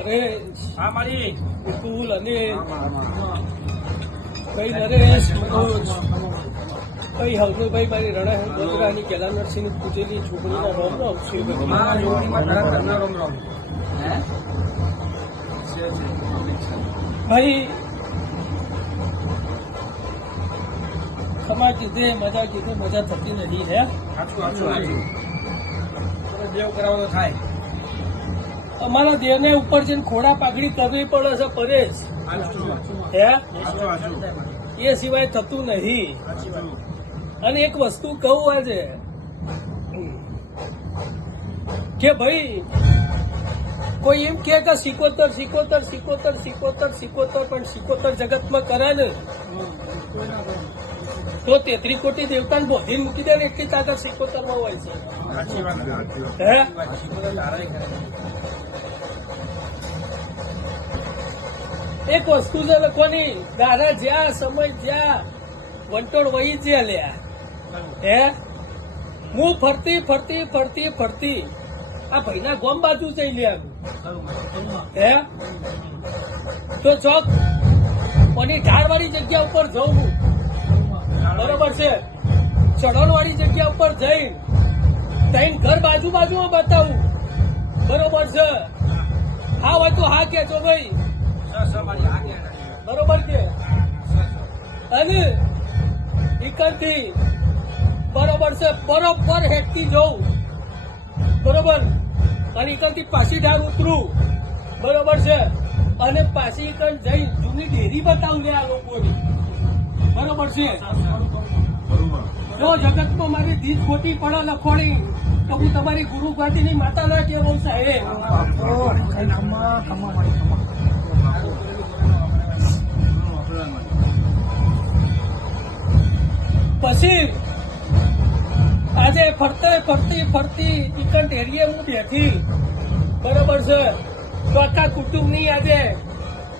પરેશ હા મારી વિપુલ અને કઈ નરેશ મનોજ કઈ હવનુભાઈ મારી રણા ગોધરાની કેલા નરસિંહની પૂજેલી છોકરીના રોમ રોમ હે ભાઈ ખમા કીધે મજા કીધે મજા થતી નથી હે? સાચું સાચું દેવ કરાવવાનો થાય. અમારા દેહને ઉપર જઈને ખોડા પાઘડી કરવી પડે છે પરેશ. હે? એ સિવાય થતું નહીં. અને એક વસ્તુ કહું આજે. કે ભાઈ કોઈ એમ કે કે સિકોતર સિકોતર સિકોતર સિકોતર સિકોતર પણ સિકોતર જગતમાં કરે ને તો તેત્રી કોટી દેવતાને બોધી મૂકી દે ને એટલી તાકાત સિકોતરમાં હોય છે. હે? એક વસ્તુ છે લોકોની દારા જ્યાં સમય જ્યાં વંટોળ વહી જ્યાં લ્યા. હે? હું ફરતી ફરતી ફરતી ફરતી. આ ભાઈના ગોમ બાજુ જઈ લ્યા હે. તો ચોક, કોની ઢાળવાળી જગ્યા ઉપર જઉં હું. બરોબર છે? ચઢણવાળી જગ્યા ઉપર જઈ. તઈને ઘર બાજુ બાજુમાં બતાવું. બરોબર છે? હા હોય તો હા કેજો ભાઈ. બરોબર છે. અને એકરથી બરોબર છે બરોબર હેઠથી જવું બરોબર? અને એકરથી પાછી ઢાળ ઉતરું. બરોબર છે? અને પાછી એકર જઈ જૂની ડેરી બતાવું લે આ લોકોની. બરોબર છે? જો જગતમાં મારી દીધ ખોટી પડે લખોણી તો હું તમારી ગુરુ ગાંધીની માતા ના કેવું સાહેબ. પછી આજે ફરતે ફરતી ફરતી ઈકંઠ એરિયે હું બેઠી. બરોબર છે? તો આખા કુટુંબની આજે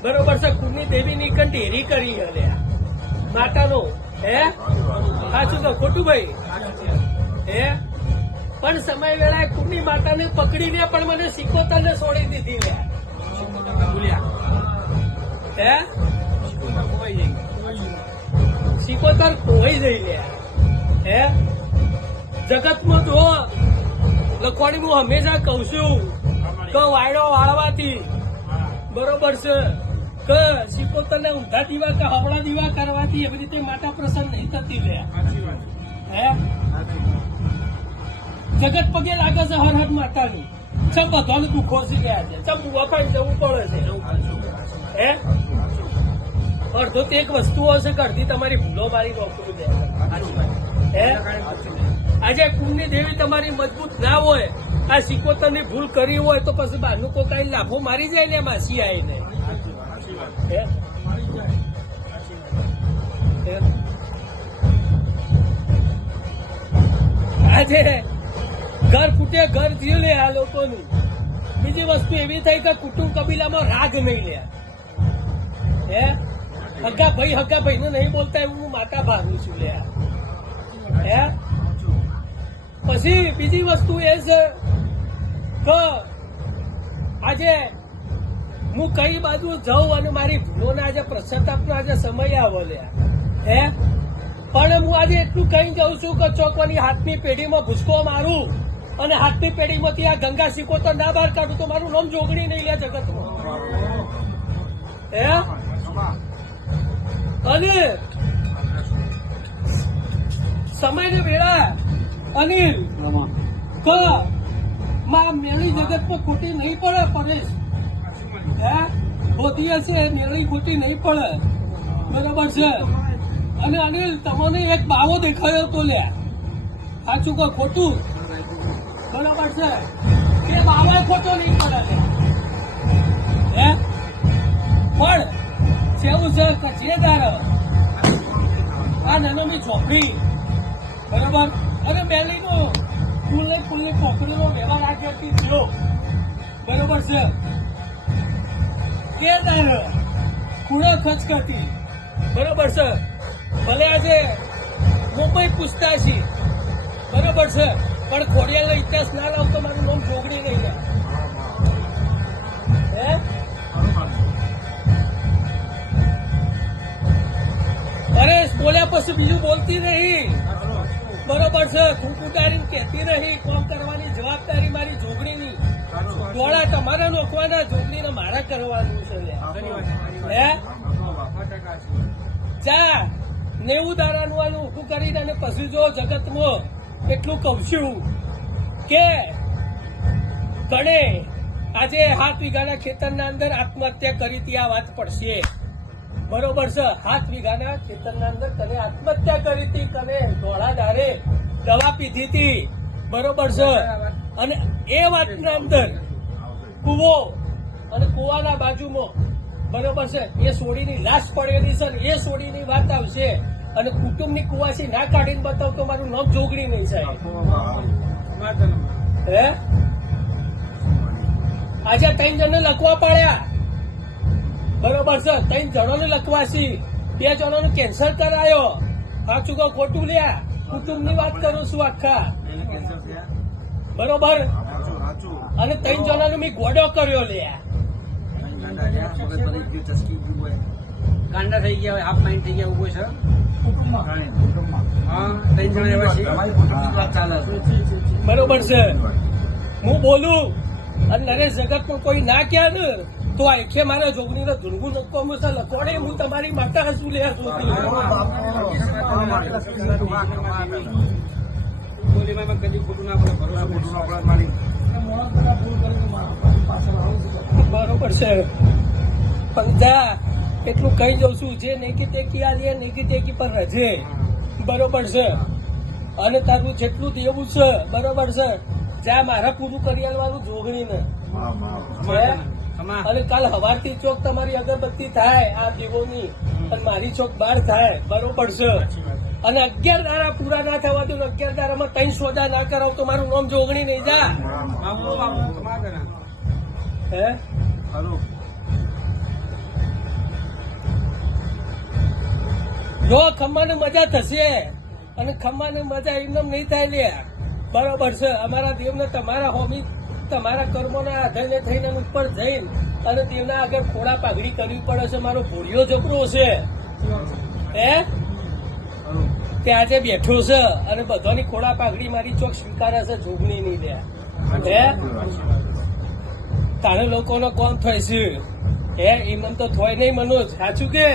બરોબર છે કુળની દેવીની ઈકંઠ હેરી કરી અલ્યા માતાનો. હે? સાચું તો ખોટું ભાઈ? હે? પણ સમય વેળાએ કુળની માતાને પકડીને પણ મને સિકોતરને છોડી દીધી લે. હે? સિકોતર ખોઈ જઈ લે. હે? જગતમાં જો લખવાડી હું હંમેશા કહું છું કે વાયડો વાળવાથી બરોબર છે. કે સિકોતરને ઊંધા દીવા કે હવળા દીવા કરવાથી એવી રીતે માતા પ્રસન્ન નહીં થતી લે. હે? જગત પગે લાગે છે હર હર માતાની. ચમ બધાને દુઃખો છે ગયા છે ચમ વફાઈ જવું પડે છે? હે? અડધો તો એક વસ્તુ હશે કે અડધી તમારી ભૂલો મારી નોકરું છે. હે? આજે કુંડની દેવી તમારી મજબૂત ના હોય આ સિકોતરની ભૂલ કરી હોય તો પછી બહારનું કોકાઈ લાભો મારી જાય ને માસી આવીને? આજે ઘર ફૂટે ઘર જીવ લે આ લોકોનું. બીજી વસ્તુ એવી થઈ કે કુટુંબ કબીલામાં રાગ નહીં લે. હે? હગા ભાઈ હગા ભાઈ નહીં બોલતા એવું હું માતા ભાગું છું લે હે? પછી બીજી વસ્તુ એ છે કે આજે હું કઈ બાજુ જાઉં અને મારી ભૂલોના આજે પશ્ચાતાપનો આજે સમય આવો લે હે? પણ હું આજે એટલું કહી જાઉં છું કે ચોકોની હાથની પેઢીમાં ભૂસકો મારું અને હાથની પેઢીમાંથી આ ગંગા સિકોતર ના બહાર કાઢું તો મારું નામ જોગણી નહીં લે જગતમાં. હે? અને સમયને વેળા. અનિલ. ક માં મેળી જગતમાં ખોટી નહીં પડે પરેશ. હે? ખોટી હશે મેળી ખોટી નહીં પડે. બરાબર છે? અને અનિલ તમને એક બાવો દેખાયો તો લે. સાચું કે ખોટું? બરાબર છે? એ બાવો ખોટો નહીં પડે હે? પણ કેવું છે જે આ નાનોની ચોપડી બરાબર? અને બેલીનો ફૂલે ફૂલે પોકડીનો વ્યવહાર આગળથી થયો. બરોબર છે? કે દાર ખૂણા ખર્ચ કરતી. બરોબર છે? ભલે આજે મુંબઈ પૂછતા છીએ બરોબર છે? પણ ખોડિયાનો ઇતિહાસ ના લાવતો મારું નામ જોગડી નહીં પછી બીજું બોલતી નહીં. બરોબર છે? તું કહેતી નહીં, કોમ કરવાની જવાબદારી મારી જોગણીની. ડોળા તમારે નોખવાના, જોગણીને મારા કરવાનું છે. હે? જા, નેવું દારાનું આનું ઊભું કરીને અને પછી જો જગતમાં એટલું કહું છું કે ગણે, આજે હાથ વીઘાના ખેતરના અંદર આત્મહત્યા કરી હતી, આ વાત પડશે. બરોબર છે. હાથ વીઘાના ખેતરના અંદર તને આત્મહત્યા કરી હતી તને ધોળા ધારે દવા પીધી હતી. બરોબર છે. અને એ વાતના અંદર કુવો અને કુવાના બાજુમાં બરોબર છે એ સોડીની લાશ પડેલી છે એ સોડીની વાત આવશે. અને કુટુંબની કુવાસી ના કાઢીને બતાવ તો મારું નામ જોગણી નહીં સાહેબ હે? આજે ત્રણ જણને લખવા પડ્યા. બરોબર છે. ત્રણ જણોને લખવાસી બે જણોનું કેન્સલ કરાયો. સાચું કહો ખોટું લ્યા. કુટુંબની વાત કરું છું આખા. બરોબર? અને ત્રણ જણાનો મેં ગોડો કર્યો લ્યા. ગાંડા થઈ ગયા હોય હાફ માઇન્ડ થઈ ગયા ઊભો છે? હા ત્રણ જણા છે. બરોબર છે. હું બોલું અને નરેશ જગત પણ કોઈ ના ક્યાં ને તો આ એકસે મારા જોગણીનો ધૂનગું નક્કો છે લખોડે હું તમારી માતા હસું લે ના બરોબર છે. પણ જા એટલું કહી જઉં છું જે નહીં ટેકી આ લે નહીં ટેકી પર રજે બરોબર છે. અને તારું જેટલું દેવું છે બરોબર છે. જા મારા પૂરું કરી આલવાનું જોગણીને અને કાલ હવારથી ચોક તમારી અગરબત્તી થાય આ દેવોની અને મારી ચોક બાર થાય. બરોબર છે? અને અગિયાર દારા પૂરા ના થવા દઉં અગિયાર દારામાં ત્રણ સોદા ના કરાવ તો મારું નામ જોગણી નહીં જા. હે? જો ખમ્માને મજા થશે. અને ખમ્માને મજા એમને નહીં થાય લે બરોબર છે. અમારા દેવને તમારા હોમી તમારા કર્મોના આધારે થઈને અને ઉપર જઈને અને દેવના આગળ ખોડા પાઘડી કરવી પડે છે. મારો ભોળિયો જબરો છે. હે? તે આજે બેઠો છે અને બધાની ખોડા પાઘડી મારી ચોક સ્વીકારે છે જોગણી નહીં લે. હે? તારે લોકોનો કોણ થાય છે. હે? એમ તો થોય નહીં મનોજ. સાચું કે?